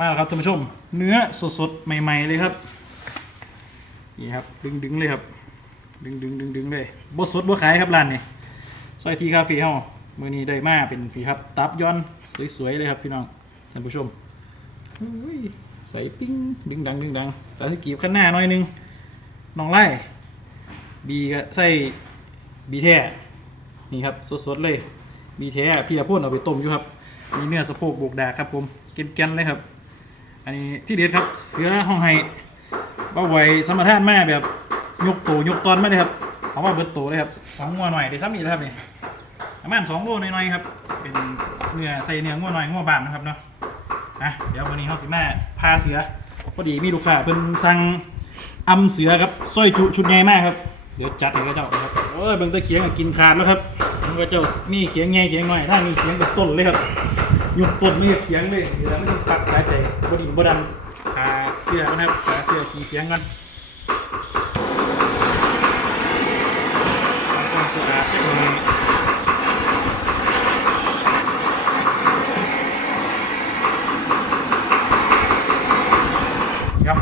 มาแล้วครับท่านผู้ชม เนื้อสดๆใหม่ ๆ เลยครับ นี่ครับดึงๆเลยครับ ดึงดึงดึงดึงๆเลยบดสดบดขายครับร้านนี้ซอยทีคาเฟ่เฮามื้อนี้ได้มาเป็นพี่ครับ ตับย้อนสวยๆเลยครับพี่น้องท่านผู้ชมใส่ปิ้งดึงดังดึงดังใส่สกีบข้างหน้าหน่อยนึงน้องไล่บีก็ใส่บีแท้นี่ครับสดๆเลยบีแท้พี่อาพ่นเอาไปต้มอยู่ครับมีเนื้อสะโพกบวกดาครับผมแกลนๆเลยครับ อันนี้ที่เด็ดครับ เสือห้องไห้เบ้าไว้สมรทานแม่แบบยกโตยกตอนไม่ได้ครับเอาะว่าเบิดโตเลยครับสองงัวหน่อยได้ซ้ำอีกแล้วครับนี่ประมาณสองโลหน่อยๆครับ เป็นเนื้อใส่เนื้องัวหน่อยงัวบานนะครับเนาะอะเดี๋ยววันนี้เขาสิแม่พาเสือพอดีมีลูกค้าเพิ่นสั่งอำเสือครับสร้อยจุชุดใหญ่มากครับเดี๋ยวจัดให้เขาเจ้าครับโอ้ยเบิ่งตะเขียงกินขาดแล้วครับมันก็เจ้ามีเขียงใหญ่เขียงหน้อยถ้ามีเขียงกับต้นเลยครับ ยกต้นมีเขียงเลยเดี๋ยวไม่ต้องตัดสายใจบดีบดันขาเสื้อนะครับขาเสื้อขี่เขียงกันความสะอาดให้หน่อยครับ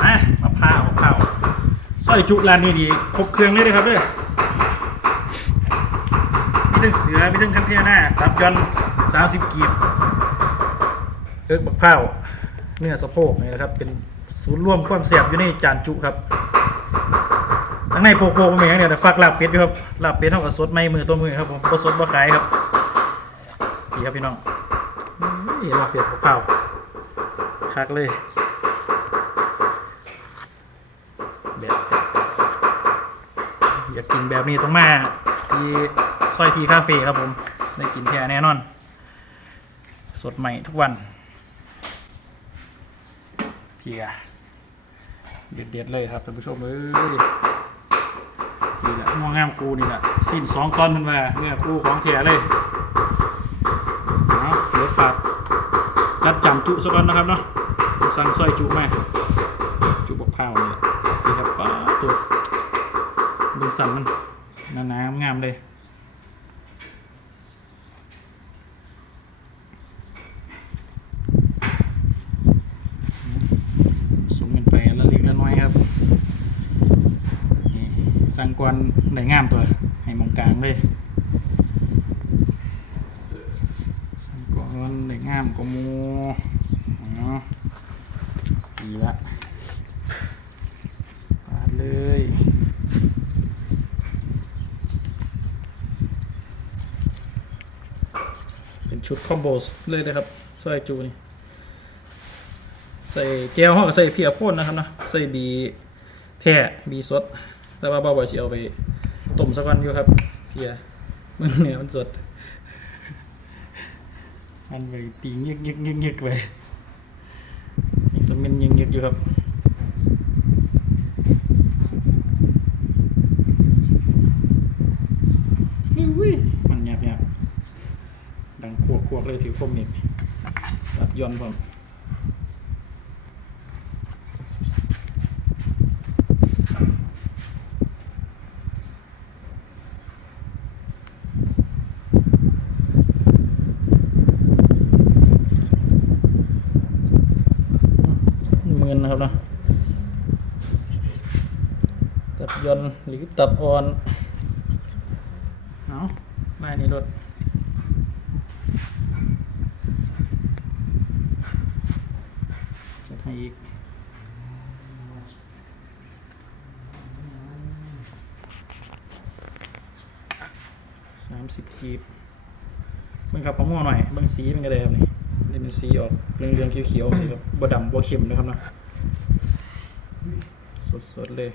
มามะพร้าวมะพร้าวสร้อยจุร้านนี้ดีครบเครื่องเลยนะครับเด้อ มีทั้งเสื อมีทั้งคันเทน่าตับยอนสามสิบกีบเอิกบักเผาวเนื้อสะโพกนี่นะครับ เป็นศูนย์รวมความเสียบอยู่ในจานจุครับทั้งในโปโปมันมีอย่างเดียแต่ฟักลาบเป็ดอยู่ครับลาบเป็ดเท่ากับสดไม่มือตัวมือครับผมก็สดบ่ขายครับดีครับพี่น้องนี่ลาบเป็ดบักเผาวคักเลยแบบอยากกินแบบนี้ต้องมาที่ ซอยทีคาเฟ่ครับผม ได้กินแท้แน่นอน สดใหม่ทุกวัน พี่อะเด็ดเด็ดเลยครับท่านผู้ชมเอ้ยนี่แหละง่วงงามกูนี่แหละสิ้นสองตอนมันมาเนี่ยกูของแท้เลยเอาเดี๋ยวฝากจัดจำจุสักก่อนนะครับเนาะสั่งซอยจุมาจุบกพ้าวนี่แหละนี่ครับป้าตัวดูสันมันหนาๆงามเลย สมกันไปละเล็กละน้อยครับนี่ สังกวนไหนงามตัว ให้มองกลางเลยสังกวนไหนงามก็มูเนาะดีละปาดเลยเป็นชุดคอมโบเลยนะครับซอยจูนี่ใส่แก้วห้องใส่เพียพ่นนะครับเนาะใส่บีแท้บีสด แต่ว่าเบาบ่อยสิเอาไปต้มสักวันอยู่ครับเพียมึงเนี่ยมันสดมันไปตีเงียกเงียกเงียกเงียกไปอีกสมินเงียกเงียกอยู่ครับอุ้ยมันหยาบหยาบดังควกควกเลยถือคมมิดตัดย้อนผม เมือนนะครับเนาะตับยน ตับอ่อนเอาได้นี่รถจัดให้อีกสามสิบกีบเบิ่งครับผมม่วงหน่อยเบิ่งสีมันก็ได้ครับนี่นี่เป็นสีออกเรืองเรืองๆเขียวๆนี่ครับบ่ดำบ่เข็มนะครับเนาะสดๆเลย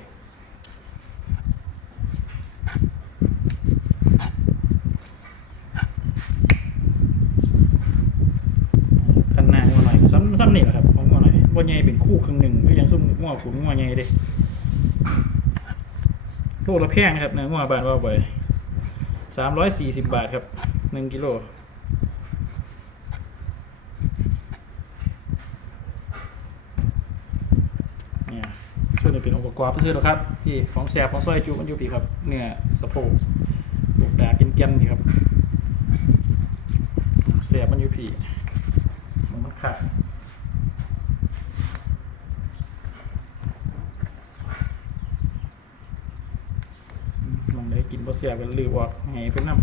ขันหน้างัวหน่อยซ้ำซ้ำนี่แหละครับของงัวหน่อยงัวใหญ่เป็นคู่ครึ่งหนึ่งก็ยังซุ่มงัว ขุนงัวใหญ่เด้โลละแพงนะครับเนื้องัวบานว่าไปสามร้อยสี่สิบบาทครับหนึ่งกิโลเนี่ยช่วยในเป็นองค์ประกอบซื้อหรอครับที่ของแสบของซอยจุมันอยู่ปีครับเนื้อสะโพกลูกดากินแกนนี่ครับแสบมันอยู่พี่ค่ะลองได้ กินบ่เสียกันลือบอกไงเพิ่นนำ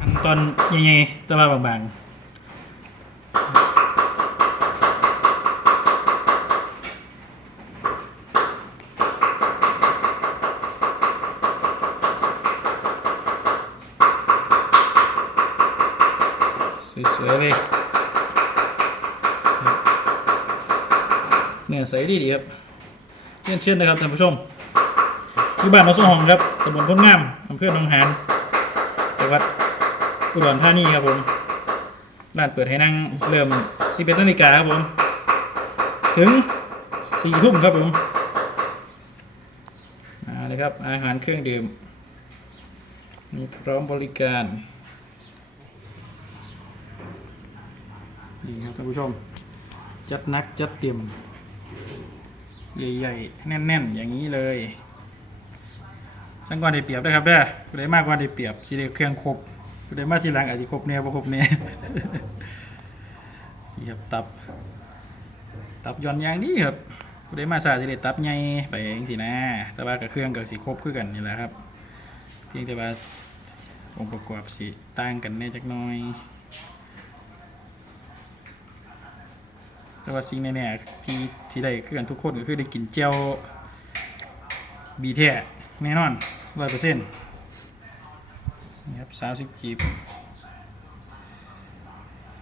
อันตอนใหญ่ๆแต่ว่าบางๆสวยๆเลย นื้อใสดีดีครับเชื่อเชื่อนะครับท่านผู้ชมที่บ้านเราส่งหองครับตำบลพ้นงามอำเภอหนองหานจังหวัดอุดรธานีครับผมร้านเปิดให้นั่งเริ่ม11นาฬิกาครับผม ถึง4ทุ่มครับผมมาเลยครับอาหารเครื่องดื่มมีพร้อมบริการนี่ครับท่านผู้ชม จัดนักจัดเต็ม ใหญ่ๆ แน่นๆ อย่างนี้เลยสังกอนได้เปรียบได้ครับเด้อผู้ใดมากกว่าได้เปรียบสิได้เครื่องครบผู้ใดมากทีหลังอาจจะครบแน่บ่ครบแน่นี่ครับตับ ตับย้อนอยางนี้ครับผู้ใดมาสาสิได้ตับใหญ่ไปจังซี่นะ แต่ว่ากับเครื่องก็สิครบคือกันนี่แหละครับ เพียงแต่ว่าองค์ประกอบสิต่างกันแน่จักน้อย แต่ว่าสิ่งแน่ๆที่ที่ได้คือกันทุกคนก็คือได้กินเจียวบีแท้แน่นอนร้อยเปอร์เซ็นต์นี่ครับสามสิบกีบ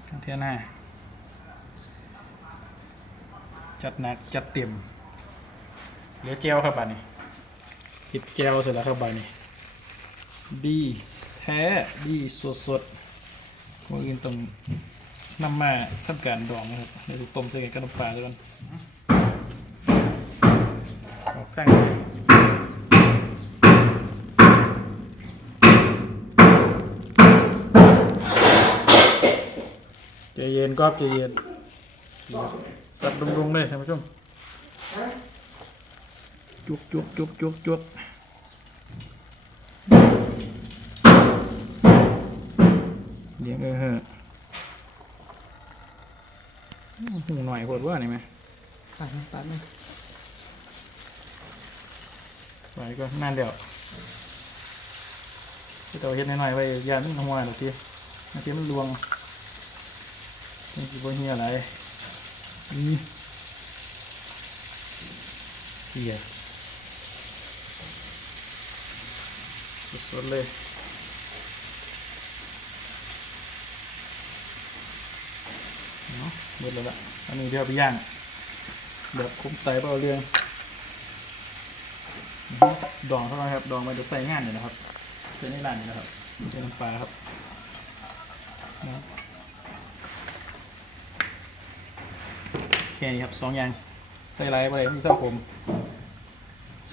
เท่าหน้า จัดหนักจัดเต็มเหลือเจียวครับบัดนี้ติดเจียวเสร็จแล้วครับบัดนี้ดีแท้ดีสดๆมืออื่นต้อง นำมาทำการดองนะครับเดี๋ยวต้มใส่กับน้ำปลาด้วยกันออกข้างใจเย็นก็ใจเย็นสับดุงๆเลยท่านผู้ชมจุกจุกจุกจุกจุกเลี้ยงเออเหอะ หูหน่อยโคตรว่านี่ไหมตัดนะตัดนะไปก็นั่นเดียวที่ตัวเฮ็ดน้อยๆไว้ยามันหัวหรอกทีบางทีมันลวงนี่คือบ่เฮียอะไรนี่เฮียสดๆเลย เนาะหมดแล้วละอันนี้เดี๋ยวไปย่างแบบคุ้มไตเปล่เอาเรื่องดองเท่านั้นครับ ดองมันจะใส่งานอยู่นะครับใส่ในร้านนี่นะครับใส่น้ำปลาครับแค่นี้ครับสองอย่างใส่ไรไปเลยมีเส้าผม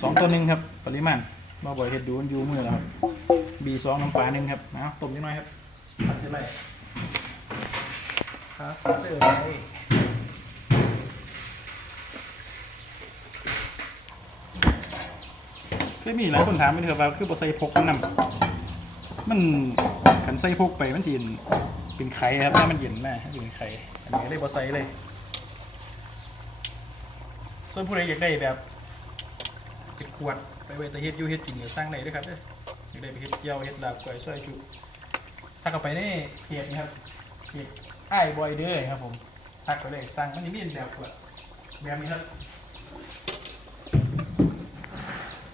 สองตัวหนึ่งครับ ปริมาณมาบ่อยเห็ดดูมันอยูมือแล้วครับบีสองน้ำปลาหนึ่งครับนะต้มนิดหน่อยครับผัดใช่ไหม พาสเจอร์ไรเคยมีหลายคนถามไปเถอะว่าคือบใส่พกมันนำมันขันใส่พกไปมันสิเป็นไข่ครับถ้ามันเย็นมากมันเป็นไข่อันนี้เลยบใส่เลย ส่วนผู้ใดอยากได้แบบเป็นขวดไปไว้ต่เฮ็ดยูเฮ็ดกินก็สร้างได้ด้วยครับเด้ออยากได้ไปเฮ็ดเจียวเฮ็ดลาบก้อยซอยจุถ้าเข้าไปในเพจนี่ครับเพจ ไอ้บอยเด้อครับผมทักไปเลยสั่งมันจะมีแบบขวดแบบนี้ครับ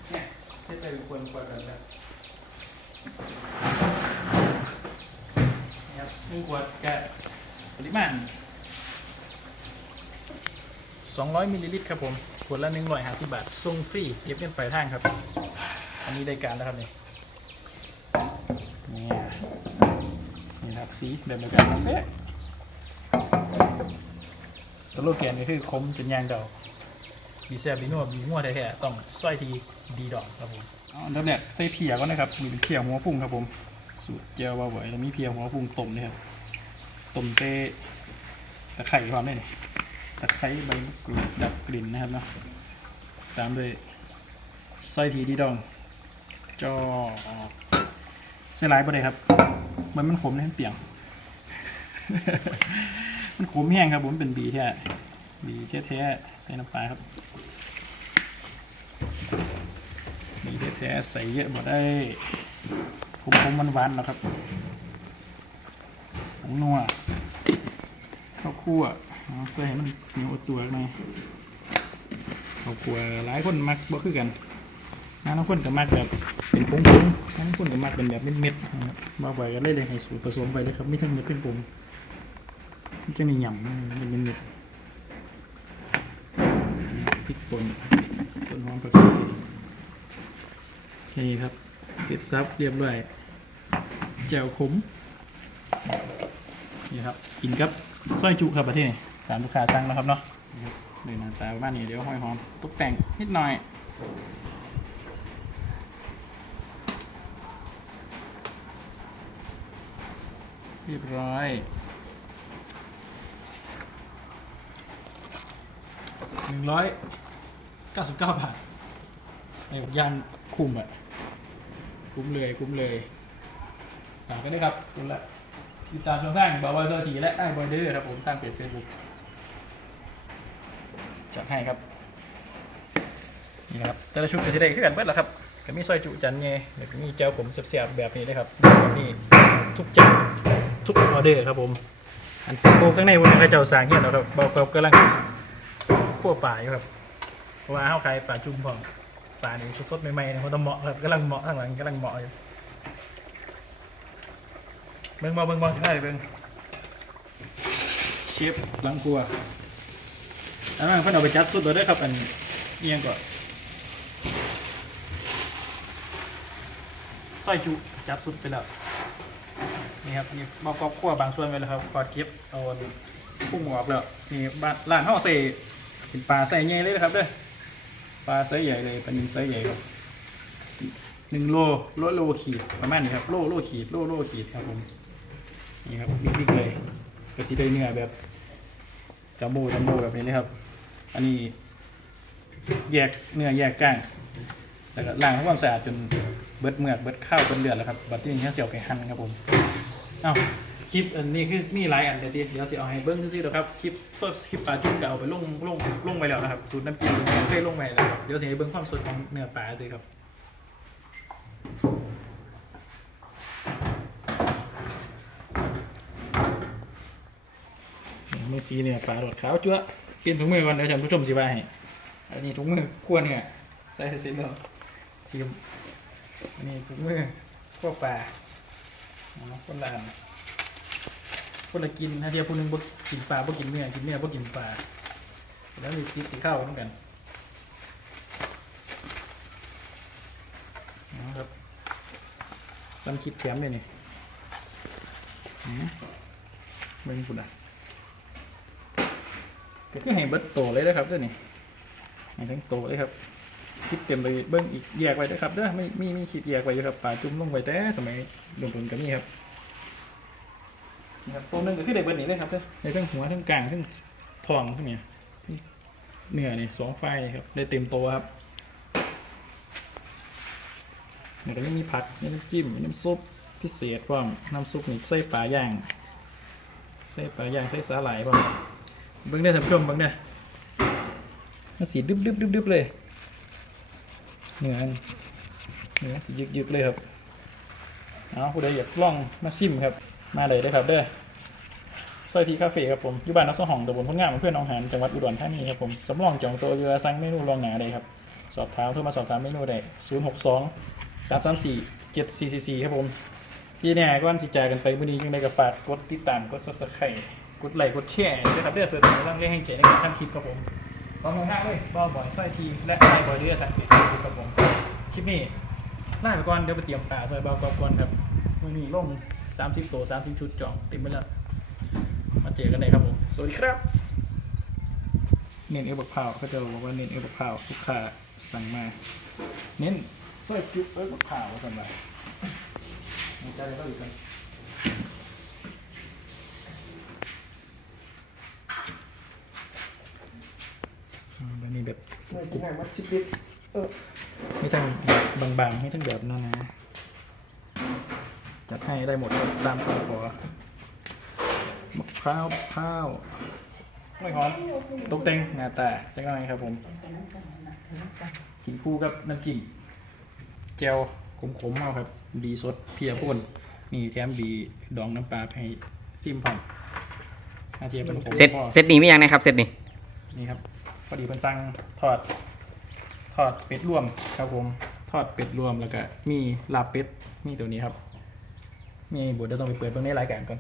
เนี่ยเฮ็ดไปเป็นขวดขวดกันแบบนี่ครับหนึ่งขวดแกปริมาณ200มิลลิลิตรครับผม ขวดละ150บาทส่งฟรีเก็บเงินปลายทางครับ อันนี้ได้การแล้วครับนี่นี่นี่ครับ สีแบบเดียวกันเป๊ะ สโลแกนก็คือคมจนยางเดาบีแซบบีนัวบีมั่วแท้ๆต้องสร้อยทีดีดอกครับผมเอาอันดับแรกใส่เพียก่อนนะครับมีเป็นเพียหัวพุ่งครับผม สูตรเจียวบ่อยๆแล้วมีเพียหัวพุ่งต้มนี่ครับต้มเต้ตะไคร้ความได้นี่ตะไคร้ใบมะกรูดดับกลิ่นนะครับเนาะตามด้วยซอยทีดีดอง จอเสียหลายบ่ได้ครับเหมือนมันขมเลยมันเปียง มันขมแห้งครับผมเป็นบีแท้บีแท้ๆใส่น้ำปลาครับบีแท้ๆใส่เยอะบ่ได้ผมผมมันหวานๆแล้วครับผงนัวข้าวคั่วเอาใส่ให้มันเหนียวอดตัวหน่อยข้าวคั่วหลายคนมักบ่คือกันบางคนก็มักแบบเป็นผงผงบางคนก็มักเป็นแบบเม็ดๆนะครับมาไว้ก็เลยเลยให้สูตรผสมไปเลยครับมีทั้งเม็ดเป็นผงมัน จะมีหย่ำมันเป็นเม็ดพริกป่นต้นหอมผักชีนี่ครับเสร็จซับเรียบร้อยแจ่วขมนี่ครับกินกับซอยจุครับประเทศนี้ตามลูกค้าสั่งแล้วครับเนาะเลยหน้าตาประมาณนี้เดี๋ยวห้อยหอมตกแต่งนิดหน่อยเรียบร้อย หนึ่งร้อยเก้าสิบเก้าบาทไอ้ย่างคุ้มอะ คุ้มเลยคุ้มเลยฝากกันด้วยครับคุณละติดตามช่องทางบาวาโซทีและไอ้บอยเดอร์ครับผมทางเพจเฟซบุ๊กจัดให้ครับ นี่นะครับ แต่ละชุดก็จะได้ขึ้นกันเบิดแล้วครับก็มีซอยจุจันเงแล้วก็มีแก้วผมเสียบๆแบบนี้นะครับแบบนี้ทุกจานทุกออเดอร์ครับผม อันโปข้างในบนใครเจ้าสางเงี้ยนะครับเบาเบากำลัง พวป่าอยู่ครับเพราะว่าเข้าใครป่าจุ่มพร้อมป่านี่สดๆใหม่ๆนี่ยเขาต้องเหมาะครับกำลังเหมาะข้างหลังกำลังเหมาะอยู่เบิ่งมาเบิ่งมาใช่เบิ่งเชฟหลังครัวอันนั้นเพิ่นเอาไปจัดสุดเลยได้ครับอันเอียงก่อนซอยจุจัดสุดไปแล้วนี่ครับนี่บอกรอบครัวบางส่วนไปแล้วครับกอดเก็บเอาอันพุ่งออกแล้วนี่บ้านร้านเฮาใส่ เป็นปลาใส่ใหญ่เลยนะครับเด้อปลาไซส์ใหญ่เลยปลานิลไซส์ใหญ่ครับหนึ่งโลโลโลขีดประมาณนี้ครับโลโลขีดโลโลขีดครับผมนี่ครับบิ๊กๆเลยกระสีได้เนื้อแบบจัมโบ้จัมโบ้แบบนี้เลยครับ อันนี้แยกเนื้อแยกก้างแล้วก็ล้างทำความสะอาดจนเบิดเมือกเบิดข้าวเบิดเลือดแล้วครับบัดนี้แค่เสียวไก่หั่นครับผมเอ้า ลิปอันนี้คือมีหลายอันแต่ทีเดี๋ยวสิเอาให้เบิ้งซื่อๆเด้อครับคลิปสดคลิปปลาจุ่มก็เอาไปลงลงลงไปแล้วนะครับสูตรน้ำจิ้มเคยลงไปแล้วครับเดี๋ยวสิให้เบิ้งความสดของเนื้อปลาสิครับมีสีเนื้อปลาหลอดขาวจั๊วะเปลี่ยนถุงมือก่อนเดี๋ยวท่านผู้ชมสิว่าให้อันนี้ถุงมือคั่วเนื้อใส่เสร็จแล้วทีมอันนี้ถุงมือคั่วปลาเอาคนละอัน คนละกินถ้าเทียบผู้หนึงบ่กินปลาบ่กินเนื้อกินเนื้อบ่กินปลาแล้วมีคิดสีข้าวเหมือนกันนะครับซ้ำคิดแถมเลยนี่หืมเบิ่งพุ่นอะก็คือให้เบิดโตเลยนะครับเด้อนี่ให้ทั้งโตเลยครับ คิดเต็มไปเบิ่งอีกแยกไว้เด้อครับเด้อไม่มีมีคิดแยกไว้อยู่ครับปลาจุ่มลงไปแต่สมัยลงทุนก็มีครับ นะครับตัวหนึงก็คือได้เบิดนี้เลยครับเด้อในทั้งหัวทั้งกลางทั้งท้องทั้งเนี่ยเนื้อนี่สองไฟครับ ได้เต็มตัวครับเนี่ยก็ยังมีผักมีน้ำจิ้มมีน้ำซุปพิเศษพร้อมน้ำซุปนี่ใส่ปลาย่างใส่ปลาย่างใส่สาหร่ายพร้อมเบิ่งได้อท่านผู้ชมเบิ่งได้อมันสีดึบดึบดึบดึบเลยเนื้อนี่เนื้อสียึกยึกเลยครับ เอาผู้ใดอยากลองมาซิมครับ มาเลยได้ครับเด้อซอยทีคาเฟ่ครับผมอยู่บ้านนักสห้องตำบลพ้นงามอำเพื่อหนองหานจังหวัดอุดรธานีครับผมสำรองจองตัวเรือสั่งเมนูรองหนาได้ครับ สอบถามโทรมาสอบถามเมนูได้0 6 2 3 3 4 7 4 4 4ครับผมที่เนี่ยก็วันสิจ่ายกันไปวันนี้ยังไงก็ฝากกดติดตามกด subscribe กดไลค์กดแชร์ด้วยครับเด้อเพื่อเป็นกำลังใจให้เจ๋ในการทำคลิปครับผมพร้อมกันท่าเลยบอบอยซอยทีและไอบอยเรือทางเพจครับผมคลิปนี้ลาไปก่อนเดี๋ยวไปเตรียมปลาซอยบอลก่อนครับมันมีลง สามสิบตัวสามสิบชุดจองเต็มไปแล้วมาเจอกันเลยครับผมสวัสดีครับเน้นเอวบักพร้าวเขาจะบอกว่าเน้นเอวบักพร้าวลูกค้าสั่งมา เน้นซอยจุ๊บเอวบักพร้าวสั่งมาในใจเราอยู่กันอืมอันนี้แบบไม่กินไหนมัดสิบลิตรเออไม่ทั้งแบบบางๆไม่ทั้งแบบนั้นนะ จัดให้ได้หมดครับตามคำขอมะพร้าวมะพร้าวไม่หอมตกแต่งหน้าตาใช่ไหมครับผม กินคู่กับน้ำจิ้มแจ่วขมๆเอาครับ ดีสดเพียพ่นมีแถมดีดองน้ำปลาให้ซิมพร้อมอาเทียเป็นขมเซตพอเซตนี้ไม่ยังนะครับเซตนี้นี่ครับพอดีเป็นสั่งทอดทอดเป็ดรวมครับผมทอดเป็ดรวมแล้วก็มีลาบเป็ดนี่ตัวนี้ครับ มีบุตรจะต้องไปเปิดเบื้องในรายการก่อน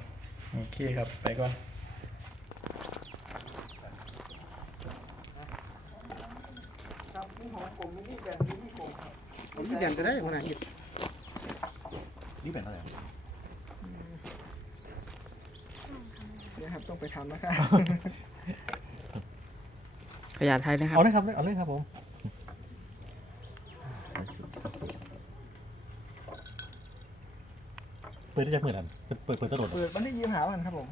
โอเคครับ ไปก่อนเอาที่แดนก็ได้หัวหน้าหยิบนี่เป็นอะไรเดี๋ยวครับต้องไปทำนะครับขยะไทยนะครับ เอาเลยครับ เอาเลยครับผม เปิดได้จากเมื่อนั้นเปิดเปิดเปิดตลอดเปิดวันที่ยี่สิบห้าวันครับผม